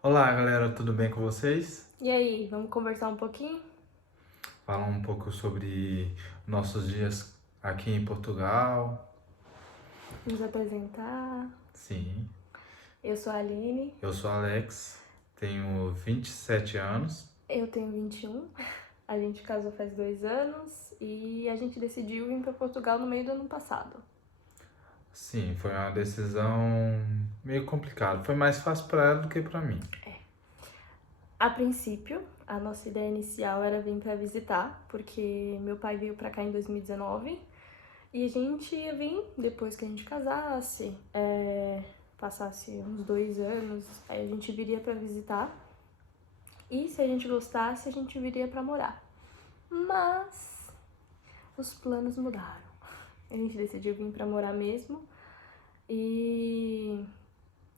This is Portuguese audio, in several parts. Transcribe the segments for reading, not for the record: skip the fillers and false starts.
Olá, galera, tudo bem com vocês? E aí, vamos conversar um pouquinho? Falar um pouco sobre nossos dias aqui em Portugal. Nos apresentar. Sim, Eu sou a Aline, eu sou Alex, tenho 27 anos. eu tenho 21. A gente casou faz 2 anos e a gente decidiu vir para Portugal no meio do ano passado. Sim, foi uma decisão meio complicada. Foi mais fácil para ela do que para mim. A princípio, a nossa ideia inicial era vir para visitar, porque meu pai veio para cá em 2019 e a gente ia vir depois que a gente casasse, passasse uns 2 anos, aí a gente viria para visitar e se a gente gostasse, a gente viria para morar. Mas os planos mudaram. A gente decidiu vir pra morar mesmo e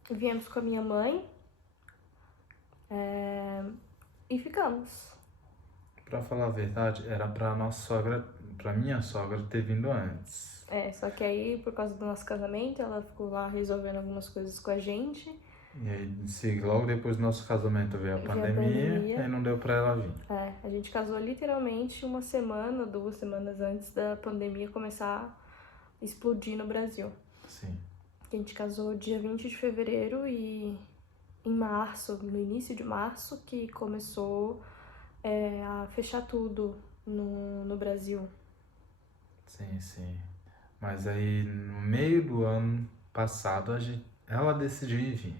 viemos com a minha mãe e ficamos. Para falar a verdade, era para nossa sogra, para minha sogra ter vindo antes. Só que aí, por causa do nosso casamento, ela ficou lá resolvendo algumas coisas com a gente. E aí, se logo depois do nosso casamento veio a Veio a pandemia, pandemia. aí não deu para ela vir. A gente casou literalmente uma semana, 2 semanas antes da pandemia começar a explodir no Brasil. Sim, A gente casou dia 20 de fevereiro e em março, no início de março, que começou a fechar tudo no Brasil. sim. Mas aí no meio do ano passado ela decidiu ir vir.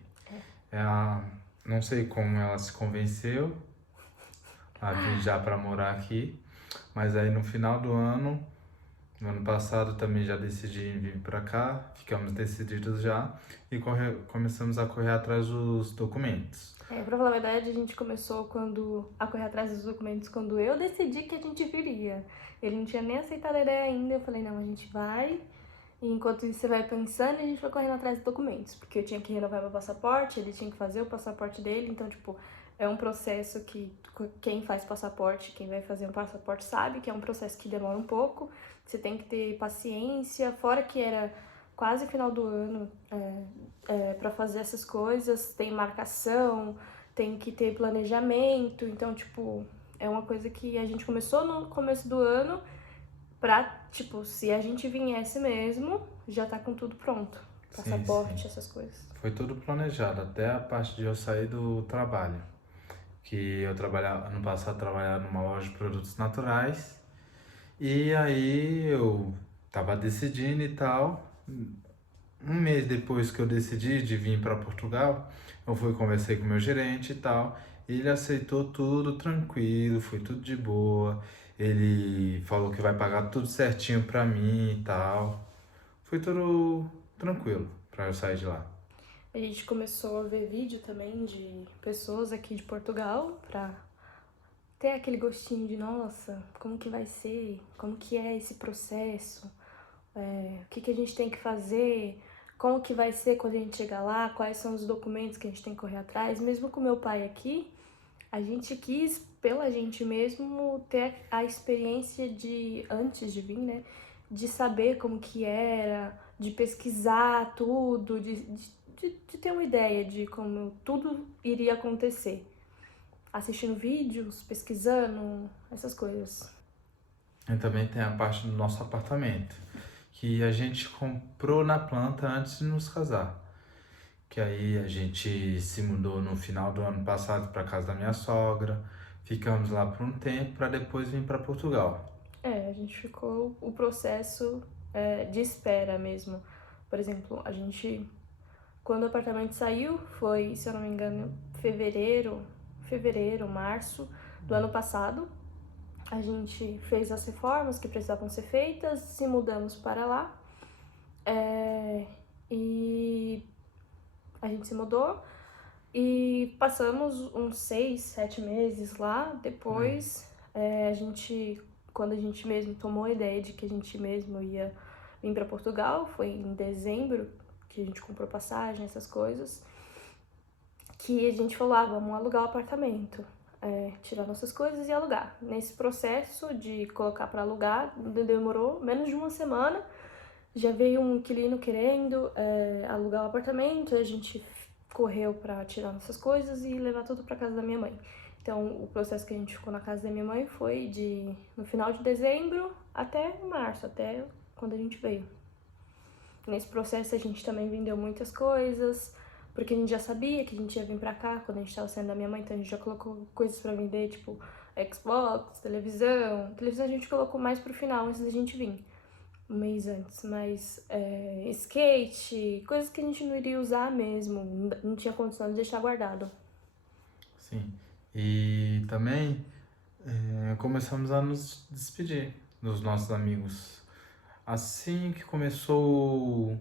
Ela, não sei como ela se convenceu a vir já para morar aqui, mas aí no final do ano, no ano passado também já decidi vir para cá, ficamos decididos já e começamos a correr atrás dos documentos. Pra falar a verdade, a gente começou a correr atrás dos documentos quando eu decidi que a gente viria. Ele não tinha nem aceitado a ideia ainda, eu falei, não, a gente vai. E enquanto isso você vai pensando, a gente vai correndo atrás dos documentos. Porque eu tinha que renovar meu passaporte, ele tinha que fazer o passaporte dele, então, tipo, é um processo que quem faz passaporte, quem vai fazer um passaporte sabe que é um processo que demora um pouco. Você tem que ter paciência, fora que era quase final do ano para fazer essas coisas, tem marcação, tem que ter planejamento, então, tipo, é uma coisa que a gente começou no começo do ano pra, tipo, se a gente viesse mesmo, já tá com tudo pronto. Sim. Passaporte, essas coisas. Foi tudo planejado, até a parte de eu sair do trabalho. Que eu trabalhava, ano passado trabalhava numa loja de produtos naturais. E aí eu tava decidindo e tal. Um mês depois que eu decidi de vir para Portugal, eu fui conversei com o meu gerente e tal. Ele aceitou tudo tranquilo, foi tudo de boa. Ele falou que vai pagar tudo certinho para mim e tal. Foi tudo tranquilo para eu sair de lá. A gente começou a ver vídeo também de pessoas aqui de Portugal pra ter aquele gostinho de, nossa, como que vai ser? Como que é esse processo? O que que a gente tem que fazer? Como que vai ser quando a gente chegar lá? Quais são os documentos que a gente tem que correr atrás? Mesmo com meu pai aqui, a gente quis, pela gente mesmo, ter a experiência de, antes de vir, né? De saber como que era, de pesquisar tudo, de ter uma ideia de como tudo iria acontecer. Assistindo vídeos, pesquisando, essas coisas. E também tem a parte do nosso apartamento, que a gente comprou na planta antes de nos casar. Que aí a gente se mudou no final do ano passado para casa da minha sogra, ficamos lá por um tempo para depois vir para Portugal. A gente ficou o processo de espera mesmo. Por exemplo, a gente, quando o apartamento saiu, foi, se eu não me engano, março do ano passado. A gente fez as reformas que precisavam ser feitas, se mudamos para lá. E a gente se mudou e passamos uns 6, 7 meses lá. Depois, quando a gente mesmo tomou a ideia de que a gente mesmo ia vir para Portugal, foi em dezembro que a gente comprou passagem, essas coisas, que a gente falou, vamos alugar o apartamento. Tirar nossas coisas e alugar. Nesse processo de colocar para alugar, demorou menos de uma semana. Já veio um inquilino querendo alugar o apartamento, a gente correu pra tirar nossas coisas e levar tudo pra casa da minha mãe. Então, o processo que a gente ficou na casa da minha mãe foi no final de dezembro até março, até quando a gente veio. Nesse processo a gente também vendeu muitas coisas, porque a gente já sabia que a gente ia vir pra cá quando a gente tava saindo da minha mãe, então a gente já colocou coisas pra vender, tipo Xbox, televisão. Televisão a gente colocou mais pro final, antes da gente vir, um mês antes, mas skate, coisas que a gente não iria usar mesmo, não tinha condição de deixar guardado. Sim. E também começamos a nos despedir dos nossos amigos. Assim que começou o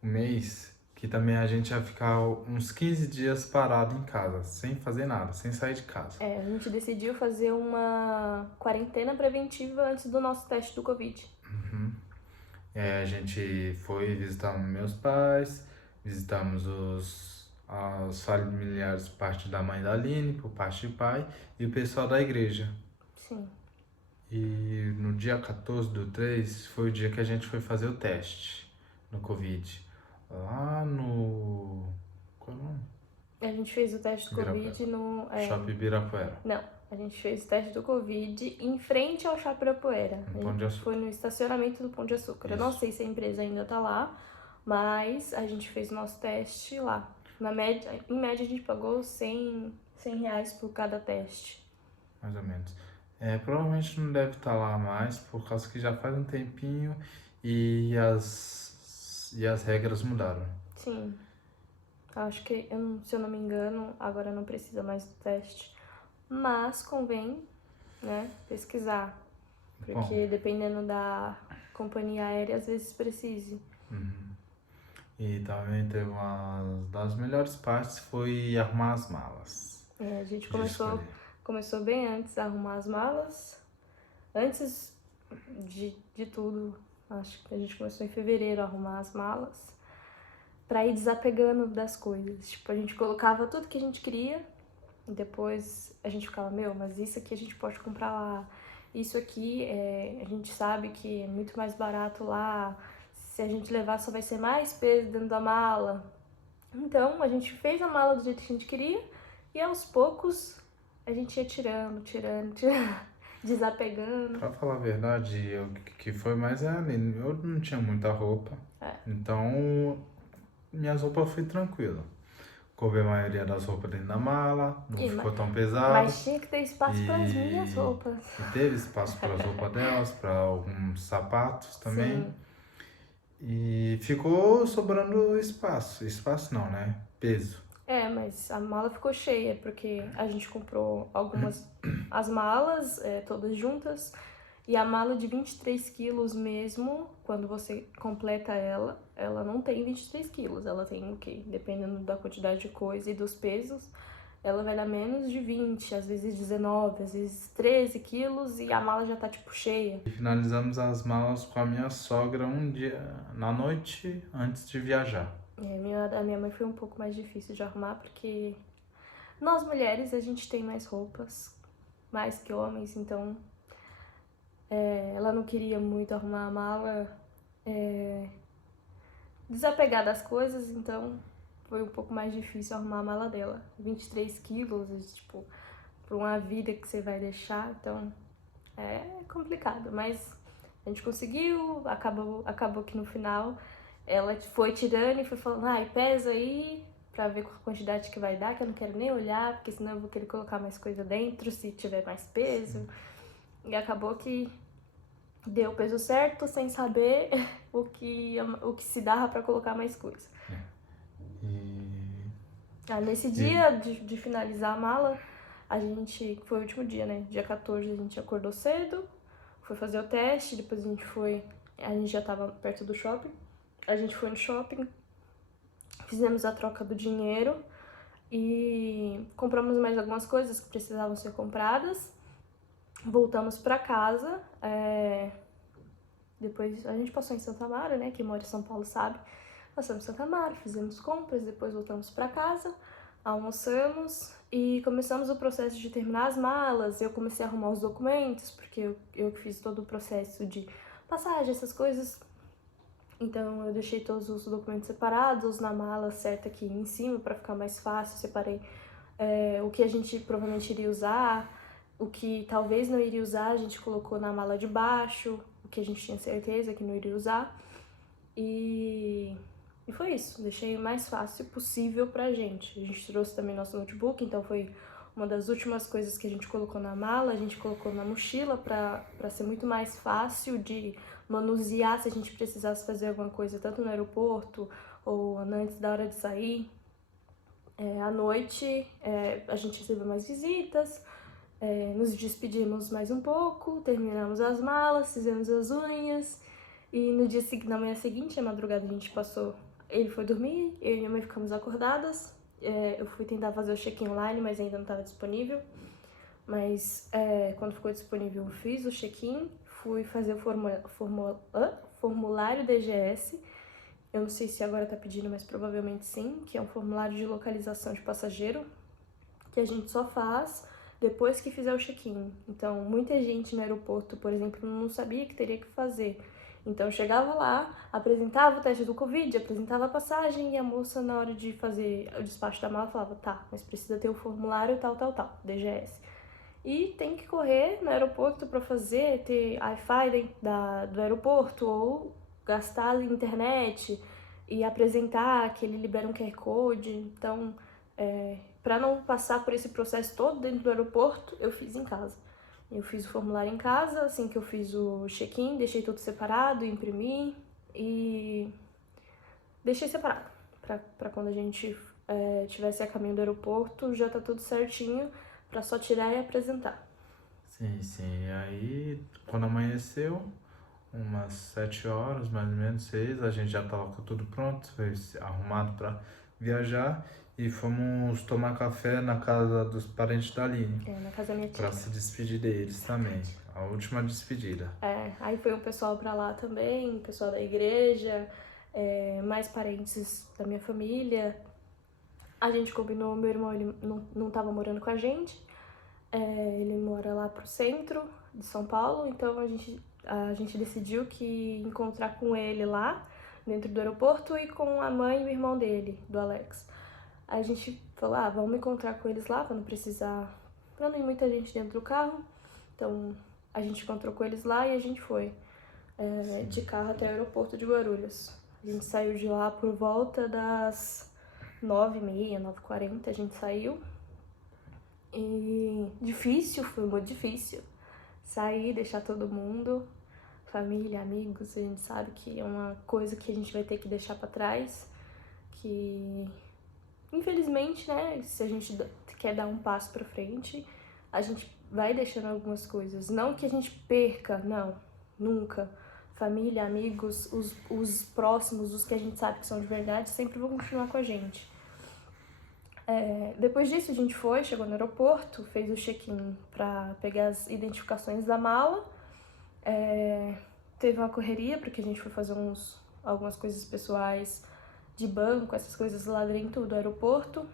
mês, que também a gente ia ficar uns 15 dias parado em casa, sem fazer nada, sem sair de casa. A gente decidiu fazer uma quarentena preventiva antes do nosso teste do Covid. A gente foi visitar meus pais, visitamos os familiares por parte da mãe da Aline, por parte de pai, e o pessoal da igreja. Sim. E no dia 14/3 foi o dia que a gente foi fazer o teste no Covid. Lá no... Qual é o nome? A gente fez o teste do Covid no... Shopping Ibirapuera. Não, a gente fez o teste do Covid em frente ao Shopping Ibirapuera. No Pão de Açúcar. Foi no estacionamento do Pão de Açúcar. Eu não sei se a empresa ainda tá lá, mas a gente fez o nosso teste lá. Em média a gente pagou R$100 por cada teste. Mais ou menos. Provavelmente não deve estar lá mais, por causa que já faz um tempinho e as regras mudaram. Sim. Acho que, se eu não me engano, agora não precisa mais do teste. Mas convém, né, pesquisar. Porque dependendo da companhia aérea, às vezes precise. E também teve uma das melhores partes foi arrumar as malas. A gente começou bem antes a arrumar as malas. Antes de tudo, acho que a gente começou em fevereiro a arrumar as malas pra ir desapegando das coisas. Tipo, a gente colocava tudo que a gente queria e depois a gente ficava, mas isso aqui a gente pode comprar lá. Isso aqui a gente sabe que é muito mais barato lá. Se a gente levar só vai ser mais peso dentro da mala. Então, a gente fez a mala do jeito que a gente queria e aos poucos a gente ia tirando, desapegando. Pra falar a verdade, o que foi mais eu não tinha muita roupa, então minhas roupas foi tranquila. Coube a maioria das roupas dentro da mala, não ficou tão pesado. Mas tinha que ter espaço para as minhas roupas. E teve espaço para as roupas delas, para alguns sapatos também. Sim. E ficou sobrando espaço. Espaço não, né? Peso. Mas a mala ficou cheia, porque a gente comprou as malas todas juntas, e a mala de 23 quilos mesmo, quando você completa ela não tem 23 quilos, ela tem o quê? Dependendo da quantidade de coisa e dos pesos, ela vai dar menos de 20, às vezes 19, às vezes 13 quilos, e a mala já tá tipo cheia. E finalizamos as malas com a minha sogra um dia, na noite, antes de viajar. A minha mãe foi um pouco mais difícil de arrumar, porque nós mulheres, a gente tem mais roupas, mais que homens, então ela não queria muito arrumar a mala, desapegar das coisas, então foi um pouco mais difícil arrumar a mala dela. 23 quilos, tipo, pra uma vida que você vai deixar, então é complicado, mas a gente conseguiu, acabou que no final ela foi tirando e foi falando, pesa aí, pra ver a quantidade que vai dar, que eu não quero nem olhar, porque senão eu vou querer colocar mais coisa dentro, se tiver mais peso. E acabou que deu o peso certo, sem saber o que se dava pra colocar mais coisa. Nesse dia de finalizar a mala, foi o último dia, né? Dia 14 a gente acordou cedo, foi fazer o teste, depois a gente já tava perto do shopping. A gente foi no shopping, fizemos a troca do dinheiro e compramos mais algumas coisas que precisavam ser compradas. Voltamos pra casa, depois a gente passou em Santo Amaro, né? Quem mora em São Paulo sabe. Passamos em Santo Amaro, fizemos compras, depois voltamos pra casa, almoçamos e começamos o processo de terminar as malas. Eu comecei a arrumar os documentos, porque eu fiz todo o processo de passagem, essas coisas. Então eu deixei todos os documentos separados, na mala certa aqui em cima para ficar mais fácil. Separei o que a gente provavelmente iria usar, o que talvez não iria usar, a gente colocou na mala de baixo, o que a gente tinha certeza que não iria usar. E foi isso, deixei o mais fácil possível pra gente. A gente trouxe também nosso notebook, então foi uma das últimas coisas que a gente colocou na mala, a gente colocou na mochila pra ser muito mais fácil de manusear se a gente precisasse fazer alguma coisa, tanto no aeroporto ou antes da hora de sair. À noite, a gente recebeu mais visitas, nos despedimos mais um pouco, terminamos as malas, fizemos as unhas. E no dia seguinte, na manhã seguinte, à madrugada, a gente passou. Ele foi dormir, eu e minha mãe ficamos acordadas. Eu fui tentar fazer o check-in online, mas ainda não estava disponível. Mas quando ficou disponível, eu fiz o check-in, fui fazer o formulário DGS. Eu não sei se agora tá pedindo, mas provavelmente sim, que é um formulário de localização de passageiro, que a gente só faz depois que fizer o check-in. Então, muita gente no aeroporto, por exemplo, não sabia que teria que fazer. Então, eu chegava lá, apresentava o teste do Covid, apresentava a passagem e a moça, na hora de fazer o despacho da mala, falava, tá, mas precisa ter o formulário tal, DGS. E tem que correr no aeroporto para fazer, ter Wi-Fi do aeroporto ou gastar a internet e apresentar que ele libera um QR Code. Então, para não passar por esse processo todo dentro do aeroporto, eu fiz em casa. Eu fiz o formulário em casa, assim que eu fiz o check-in, deixei tudo separado, imprimi e deixei separado. Para quando a gente tivesse a caminho do aeroporto, já tá tudo certinho, para só tirar e apresentar. Sim, sim. E aí, quando amanheceu, umas 7 horas, mais ou menos 6, a gente já tava com tudo pronto, foi arrumado para viajar e fomos tomar café na casa dos parentes da Aline. Na casa da minha tia. Pra se despedir deles também, a última despedida. Aí foi o pessoal pra lá também, o pessoal da igreja, mais parentes da minha família. A gente combinou, meu irmão ele não tava morando com a gente, ele mora lá pro centro de São Paulo, então a gente decidiu que ia encontrar com ele lá, dentro do aeroporto, e com a mãe e o irmão dele, do Alex. Aí a gente falou, vamos encontrar com eles lá, pra não ir muita gente dentro do carro. Então a gente encontrou com eles lá e a gente foi de carro até o aeroporto de Guarulhos. A gente saiu de lá por volta das 9h30, 9h40, a gente saiu. E foi muito difícil sair, deixar todo mundo, família, amigos. A gente sabe que é uma coisa que a gente vai ter que deixar pra trás, que infelizmente, né, se a gente quer dar um passo pra frente, a gente vai deixando algumas coisas. Não que a gente perca, não, nunca. Família, amigos, os próximos, os que a gente sabe que são de verdade, sempre vão continuar com a gente. Depois disso, a gente chegou no aeroporto, fez o check-in pra pegar as identificações da mala. Teve uma correria, porque a gente foi fazer algumas coisas pessoais de banco, essas coisas lá dentro do aeroporto.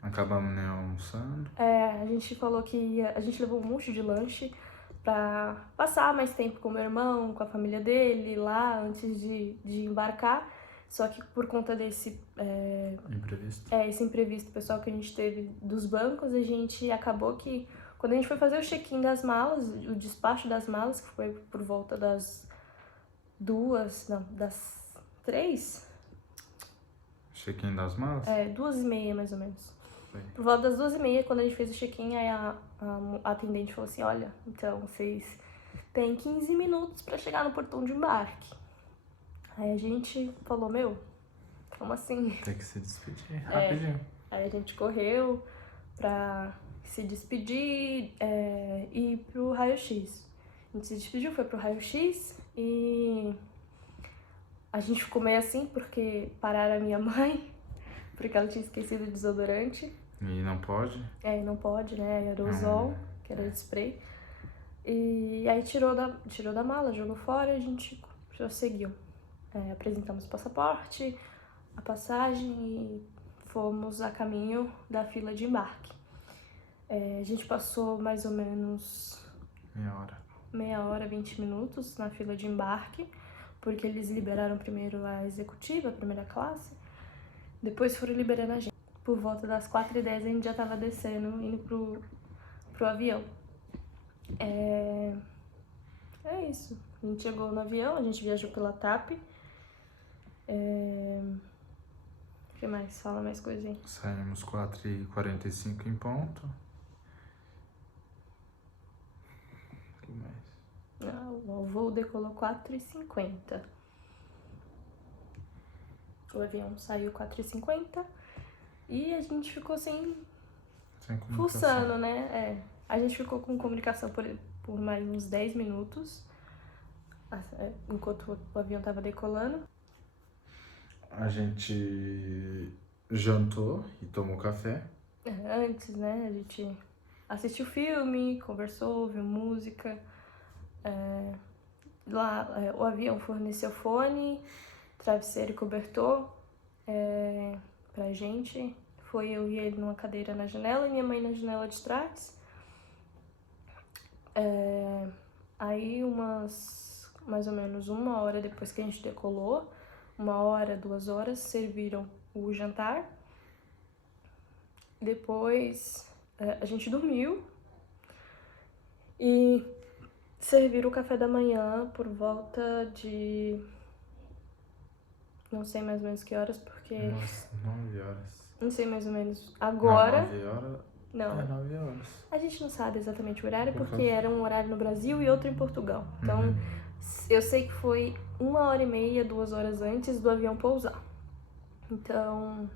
Acabamos nem almoçando. A gente falou que a gente levou um monte de lanche pra passar mais tempo com o meu irmão, com a família dele lá, antes de embarcar. Só que por conta desse esse imprevisto pessoal que a gente teve dos bancos, a gente acabou que, quando a gente foi fazer o check-in das malas, o despacho das malas, que foi por volta das 3? Check-in das malas? 2h30 mais ou menos. Foi. Por volta das 2h30, quando a gente fez o check-in, aí a atendente falou assim, olha, então vocês têm 15 minutos pra chegar no portão de embarque. Aí a gente falou, como assim? Tem que se despedir rapidinho. Aí a gente correu pra se despedir e ir pro raio-x. A gente se despediu, foi pro raio-x e a gente ficou meio assim porque pararam a minha mãe, porque ela tinha esquecido o desodorante. E não pode? Não pode, né? Aerosol, que era de spray. E aí tirou da mala, jogou fora e a gente prosseguiu. Apresentamos o passaporte, a passagem e fomos a caminho da fila de embarque. A gente passou mais ou menos meia hora, 20 minutos na fila de embarque, porque eles liberaram primeiro a executiva, a primeira classe, depois foram liberando a gente. Por volta das 4h10 a gente já tava descendo, indo pro avião. É isso. A gente chegou no avião, a gente viajou pela TAP. O que mais? Fala mais coisinha. Saímos 4h45 em ponto. O que mais? O voo decolou 4h50. O avião saiu 4h50 e a gente ficou sem comunicação. fuçando, né? A gente ficou com comunicação por mais uns 10 minutos, enquanto o avião tava decolando. A gente jantou e tomou café. Antes, né? A gente assistiu filme, conversou, ouviu música. Lá o avião forneceu fone, travesseiro e cobertor pra gente. Foi eu e ele numa cadeira na janela e minha mãe na janela de trás. Aí mais ou menos 1 hora depois que a gente decolou, 1 hora, 2 horas, serviram o jantar. Depois a gente dormiu e serviram o café da manhã por volta de... não sei mais ou menos que horas, porque... Umas 9 horas. Não sei mais ou menos agora. Não, 9 horas? Não. É 9 horas. A gente não sabe exatamente o horário, porque era um horário no Brasil e outro em Portugal. Então, eu sei que foi 1h30, 2 horas antes do avião pousar. Então,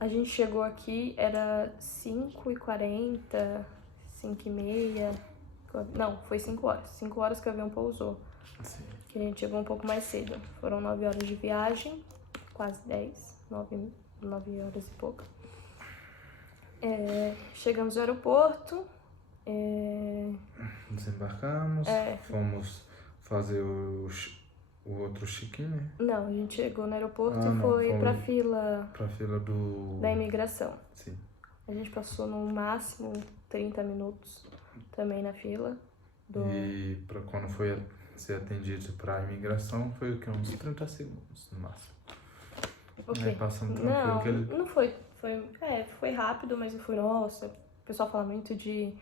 a gente chegou aqui, era 5h40, 5h30... Não, foi 5 horas. 5 horas que o avião pousou. Sim. Que a gente chegou um pouco mais cedo. Foram 9 horas de viagem, quase 10, 9 horas e pouco. Chegamos no aeroporto. Desembarcamos, fomos fazer o outro check-in, né? Não, a gente chegou no aeroporto e não, foi fomos pra fila da imigração. Sim. A gente passou no máximo 30 minutos também na fila. E quando foi ser atendido pra imigração, foi o que? Uns 30 segundos no máximo. Aí passamos tranquilo. Não foi. Foi rápido, mas não foi, nossa. O pessoal fala muito de...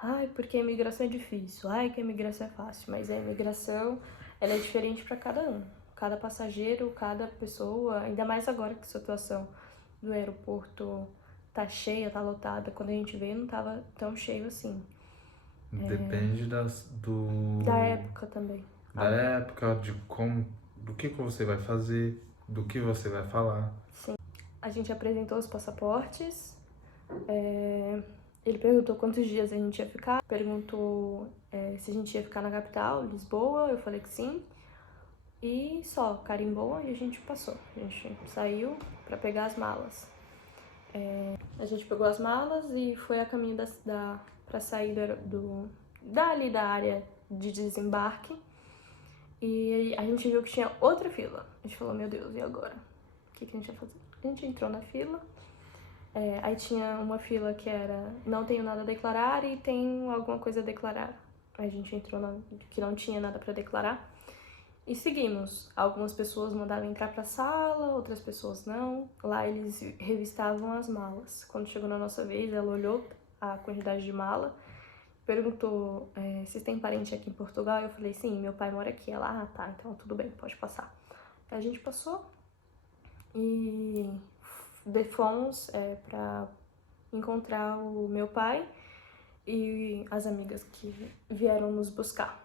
Ai, porque a imigração é difícil. Ai, que a imigração é fácil. Mas a imigração, ela é diferente pra cada um. Cada passageiro, cada pessoa. Ainda mais agora que a situação do aeroporto tá cheia, tá lotada. Quando a gente veio, não tava tão cheio assim. Depende da época também. Da época, do que você vai fazer, do que você vai falar. Sim. A gente apresentou os passaportes. Ele perguntou quantos dias a gente ia ficar. Perguntou se a gente ia ficar na capital, Lisboa. Eu falei que sim. E só, carimbou e a gente passou. A gente saiu pra pegar as malas. A gente pegou as malas e foi a caminho pra sair dali da área de desembarque. E a gente viu que tinha outra fila. A gente falou, meu Deus, e agora? O que a gente ia fazer? A gente entrou na fila. Aí tinha uma fila que era não tenho nada a declarar e tem alguma coisa a declarar. A gente entrou que não tinha nada pra declarar. E seguimos. Algumas pessoas mandavam entrar pra sala, outras pessoas não. Lá eles revistavam as malas. Quando chegou na nossa vez, ela olhou a quantidade de mala, perguntou, vocês têm parente aqui em Portugal? Eu falei, sim, meu pai mora aqui. Ela, tá, então tudo bem, pode passar. Aí a gente passou e fomos pra encontrar o meu pai e as amigas que vieram nos buscar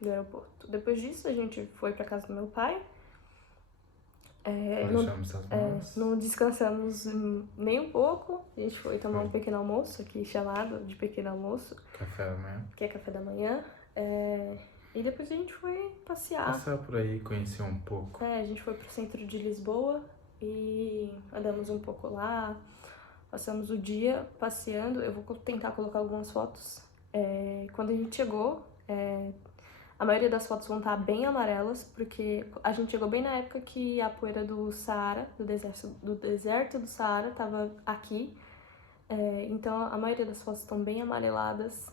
do aeroporto. Depois disso, a gente foi pra casa do meu pai. Não descansamos nem um pouco. A gente foi tomar um pequeno almoço, aqui chamado de pequeno almoço. Café da manhã. Que é café da manhã. E depois a gente foi passear. Passear por aí, conhecer um pouco. A gente foi pro centro de Lisboa e andamos um pouco lá. Passamos o dia passeando. Eu vou tentar colocar algumas fotos. Quando a gente chegou, a maioria das fotos vão estar bem amarelas, porque a gente chegou bem na época que a poeira do Saara, do deserto do Saara, estava aqui. Então a maioria das fotos estão bem amareladas.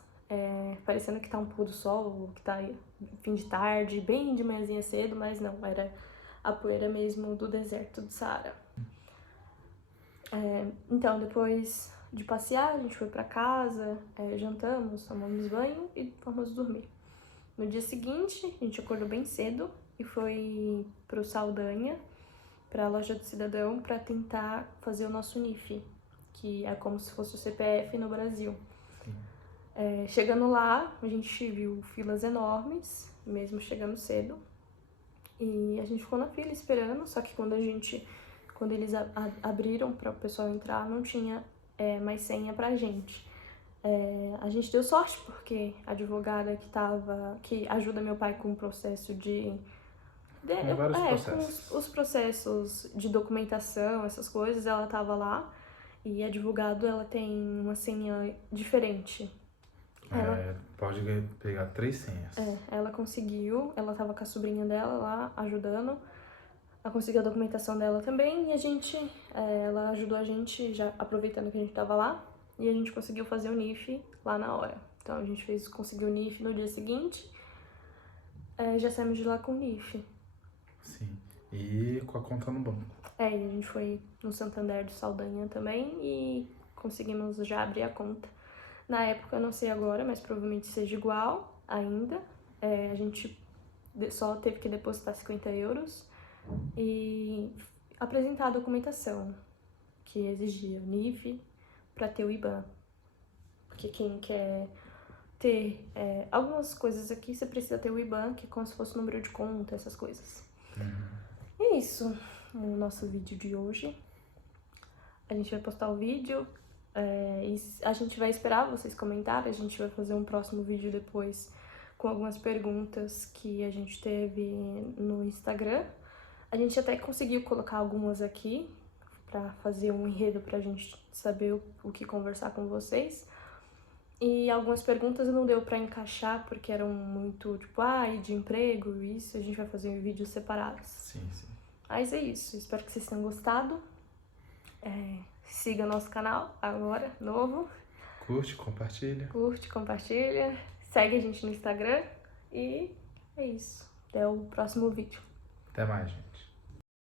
parecendo que tá um pôr do sol, que tá fim de tarde, bem de manhãzinha cedo, mas não, era a poeira mesmo do deserto do Saara. Então, depois de passear, a gente foi pra casa, jantamos, tomamos banho e fomos dormir. No dia seguinte, a gente acordou bem cedo e foi pro Saldanha, pra loja do cidadão, pra tentar fazer o nosso NIF, que é como se fosse o CPF no Brasil. Sim. Chegando lá, a gente viu filas enormes, mesmo chegando cedo. E a gente ficou na fila esperando, só que quando eles abriram para o pessoal entrar, não tinha mais senha pra gente. A gente deu sorte porque a advogada que ajuda meu pai com o processo Vários processos. com os processos de documentação, essas coisas, ela tava lá. E advogado, ela tem uma senha diferente. Pode pegar 3 senhas. Ela conseguiu, ela tava com a sobrinha dela lá, ajudando. Ela conseguiu a documentação dela também e ela ajudou a gente, já aproveitando que a gente tava lá, e a gente conseguiu fazer o NIF lá na hora. Então a gente conseguiu o NIF no dia seguinte, já saímos de lá com o NIF. Sim, e com a conta no banco. E a gente foi no Santander de Saldanha também e conseguimos já abrir a conta. Na época, eu não sei agora, mas provavelmente seja igual ainda. A gente só teve que depositar 50 euros e apresentar a documentação que exigia o NIF para ter o IBAN. Porque quem quer ter algumas coisas aqui, você precisa ter o IBAN, que é como se fosse o número de conta, essas coisas. E é isso, o nosso vídeo de hoje. A gente vai postar o vídeo. E a gente vai esperar vocês comentarem, a gente vai fazer um próximo vídeo depois com algumas perguntas que a gente teve no Instagram. A gente até conseguiu colocar algumas aqui pra fazer um enredo pra gente saber o que conversar com vocês. E algumas perguntas não deu pra encaixar porque eram muito tipo, de emprego, isso, a gente vai fazer vídeos separados. Sim. Mas é isso, espero que vocês tenham gostado. Siga nosso canal agora, novo. Curte, compartilha. Segue a gente no Instagram. E é isso. Até o próximo vídeo. Até mais, gente.